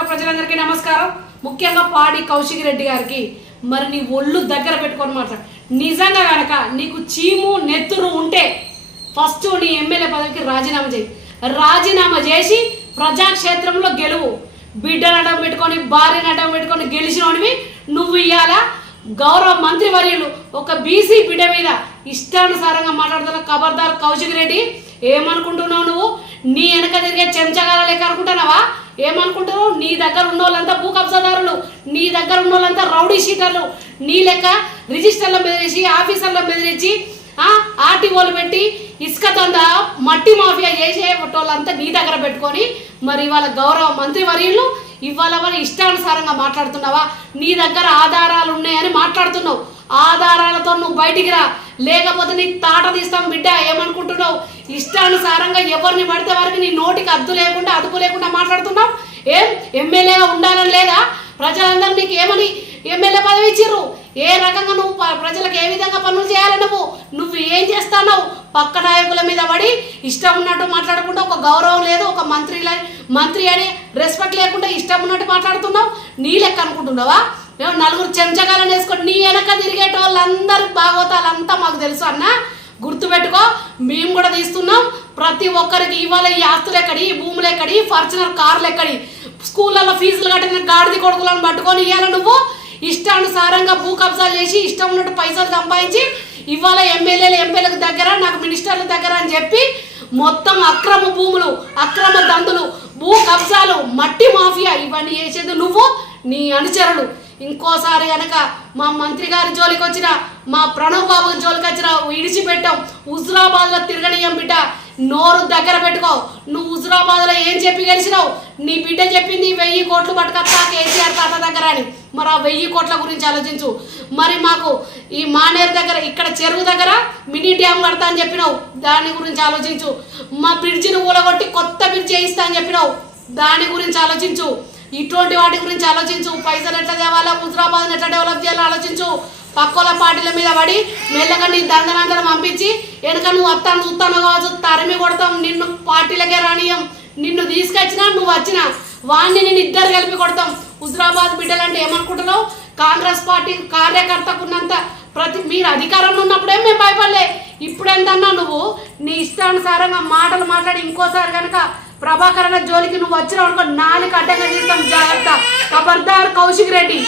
నియోజకవర్గ ప్రజలందరికీ నమస్కారం. ముఖ్యంగా పాడి కౌశిక్ రెడ్డి గారికి మరి నీ ఒళ్ళు దగ్గర పెట్టుకొని మాట్లాడు. నిజంగా కనుక నీకు చీము నెత్తురు ఉంటే ఫస్ట్ నీ ఎమ్మెల్యే పదవికి రాజీనామా చేయి. రాజీనామా చేసి ప్రజాక్షేత్రంలో గెలువు. బిడ్డను అడ్డం పెట్టుకొని భార్యను అడ్డం పెట్టుకొని గెలిచినవి నువ్వు ఇయ్యాల గౌరవ మంత్రి వర్యులు ఒక బీసీ బిడ్డ మీద ఇష్టానుసారంగా మాట్లాడుతున్న ఖబర్దార్ కౌశిక్ రెడ్డి. ఏమనుకుంటున్నావు నువ్వు? నీ వెనక తిరిగే చెంచగాల లెక్క అనుకుంటున్నావా ఏమనుకుంటారు? నీ దగ్గర ఉన్న వాళ్ళంతా భూ కబ్జాదారులు నీ దగ్గర ఉన్న వాళ్ళంతా రౌడీ షీటర్లు. నీ లెక్క రిజిస్టర్ల బెదిరించి ఆఫీసర్ల బెదిరించి ఆర్టీఓలు పెట్టి ఇసుక దంద మట్టి మాఫియా చేసే వాళ్ళంతా నీ దగ్గర పెట్టుకొని మరి వాళ్ళ గౌరవ మంత్రి వర్యులు ఇవాళ వాళ్ళ ఇష్టానుసారంగా మాట్లాడుతున్నావా? నీ దగ్గర ఆధారాలు ఉన్నాయని మాట్లాడుతున్నావు. ఆధారాలతో నువ్వు బయటికి రా. లేకపోతే నీ తాట తీస్తాం బిడ్డ ఏమనుకుంటున్నావు? ఇష్టానుసారంగా ఎవరిని పడితే వారికి నీ నోటికి అద్దు లేకుండా అదుపు లేకుండా మాట్లాడుతున్నావు? ఏం? ఎమ్మెల్యేగా ఉండాలని లేదా? ప్రజలందరూ నీకు ఏమని ఎమ్మెల్యే పదవి ఇచ్చిర్రు? ఏ రకంగా నువ్వు ప- ప్రజలకు ఏ విధంగా పనులు చేయాలి నువ్వు? నువ్వు ఏం చేస్తావు పక్క నాయకుల మీద పడి ఇష్టం ఉన్నట్టు మాట్లాడకుండా ఒక గౌరవం లేదు ఒక మంత్రి మంత్రి అని రెస్పెక్ట్ లేకుండా ఇష్టం ఉన్నట్టు మాట్లాడుతున్నావు నీ లెక్క అనుకుంటున్నావా? మేము నలుగురు చెంచగాలని వేసుకొని నీ వెనక తిరిగేట వాళ్ళందరూ బాగోతాలంతా మాకు తెలుసు అన్న. గుర్తుపెట్టుకో మేము కూడా తీస్తున్నాం. ప్రతి ఒక్కరికి ఇవాళ ఈ ఆస్తులు ఎక్కడి ఈ భూములు ఎక్కడి ఫార్చునర్ కార్లు ఎక్కడి. స్కూళ్ళల్లో ఫీజులు కట్టిన గాడిది కొడుకులను పట్టుకొని ఇవ్వాలి నువ్వు? ఇష్టానుసారంగా భూ కబ్జాలు చేసి ఇష్టం ఉన్నట్టు పైసలు సంపాదించి ఇవాళ ఎమ్మెల్యేలు ఎంపీలకు దగ్గర నాకు మినిస్టర్ల దగ్గర అని చెప్పి మొత్తం అక్రమ భూములు అక్రమ దందులు భూ కబ్జాలు మట్టి మాఫియా ఇవన్నీ చేసేది నువ్వు నీ అనుచరులు ఇంకోసారి గనక మా మంత్రి గారి జోలికి వచ్చిన మా ప్రణవ్ బాబు జోలికి వచ్చిన విడిచిపెట్టాం హుజరాబాద్లో తిరగనీయం బిడ్డ. నోరు దగ్గర పెట్టుకో. నువ్వు హుజురాబాద్లో ఏం చెప్పి గెలిచినావు? నీ బిడ్డ చెప్పింది వెయ్యి కోట్లు పట్టుకొస్తా కేసీఆర్ తాత దగ్గర అని. మరి ఆ వెయ్యి కోట్ల గురించి ఆలోచించు. మరి మాకు ఈ మానేరు దగ్గర ఇక్కడ చెరువు దగ్గర మినీ డ్యామ్ కడతా అని చెప్పినావు. దాని గురించి ఆలోచించు. మా బ్రిడ్జిని ఊలగొట్టి కొత్త బ్రిడ్జ్ చేయిస్తా అని చెప్పినావు. దాని గురించి ఆలోచించు. ఇటువంటి వాటి గురించి ఆలోచించు. పైసలు ఎట్లా తేవాలా? హుజరాబాద్ ఎట్లా డెవలప్ చేయాలో ఆలోచించు. పక్కల పార్టీల మీద పడి మెల్లగా నీ దండనంతరం పంపించి వెనక నువ్వు వస్తాను చూస్తాను కావచ్చు తరిమి కొడతాం నిన్ను పార్టీలకే రానియం నిన్ను తీసుకొచ్చినా నువ్వు వచ్చినా వాడిని నేను ఇద్దరు కలిపి కొడతాం. హుజరాబాద్ బిడ్డలంటే ఏమనుకుంటున్నావు? కాంగ్రెస్ పార్టీ కార్యకర్తకున్నంత ప్రతి మీరు అధికారంలో ఉన్నప్పుడే మేము భయపడలే. ఇప్పుడెంతన్నా నువ్వు నీ ఇష్టానుసారంగా మాటలు మాట్లాడి ఇంకోసారి కనుక ప్రభాకరణ జోలికి నువ్వు వచ్చినావు అనుకో నాలుగు అడ్డంగా తీస్తాం. జాగ్రత్త. ఖబర్దార్ కౌశిక్ రెడ్డి.